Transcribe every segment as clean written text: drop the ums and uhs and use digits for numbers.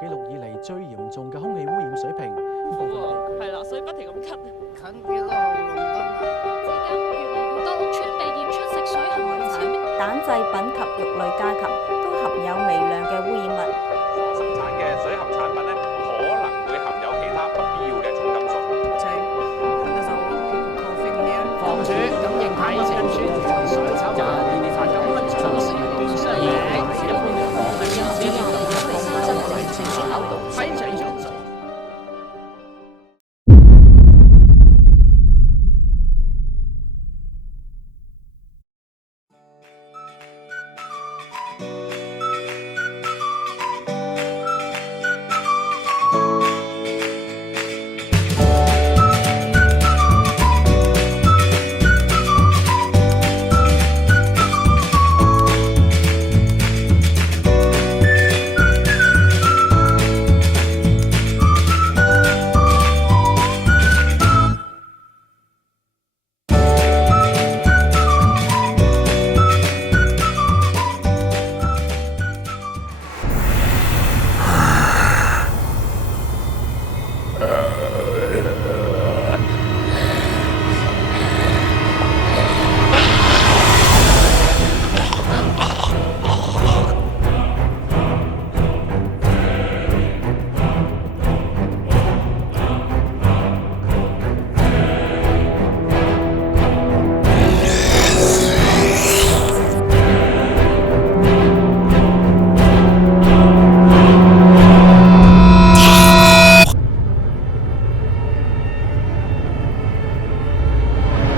紀錄以嚟最嚴重嘅空氣污染水平。係啦，所以不停咁咳。近住個喉嚨㗎嘛。至今越嚟越多屋邨被驗出食水含鉛超標，蛋製品及肉類家禽都含有微量嘅污染物。所生產嘅水合產品咧，可能會含有其他不必要嘅重金屬。房主咁認睇清楚，水炒就呢啲發咁乜措施變相嘢，一般房嘅因子呢度嘅風真係清炒到非常之做。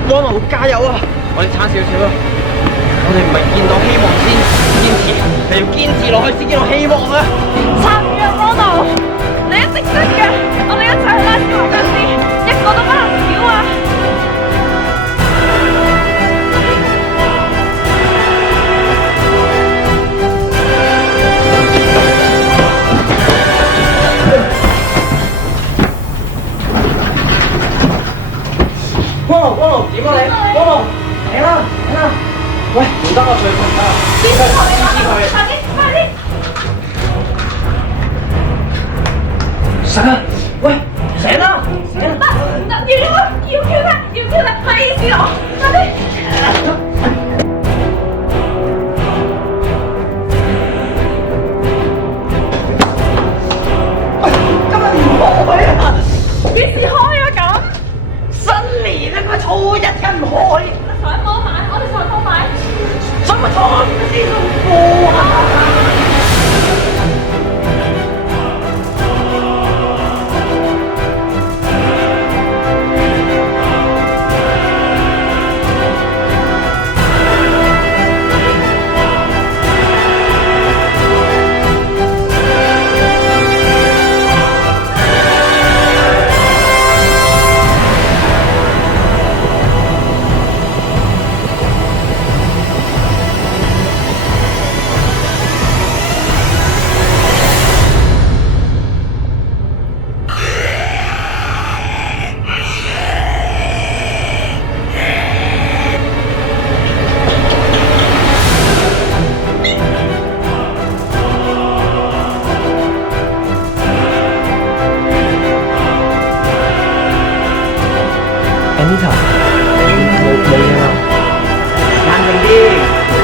光路加油啊！我哋差少少啊！我哋唔係見到希望先堅持，係要堅持落去先見到希望啊！參與啊，光路，你一定得嘅，我哋一齊去拉小黃僵屍，一個都不能少啊！光路，點啊你？光路，嚟啦！喂，唔得啊，佢唔得，應該支持佢。快啲！醒啊！喂，醒啦！唔得，要叫佢，快啲死我！快啲！今日唔開啊！幾時開啊咁？新年啊，佢初一嘅唔開。上網買，我哋上網買。什麼錯先咁過啊？Anita，冇嘢啦，冷靜啲。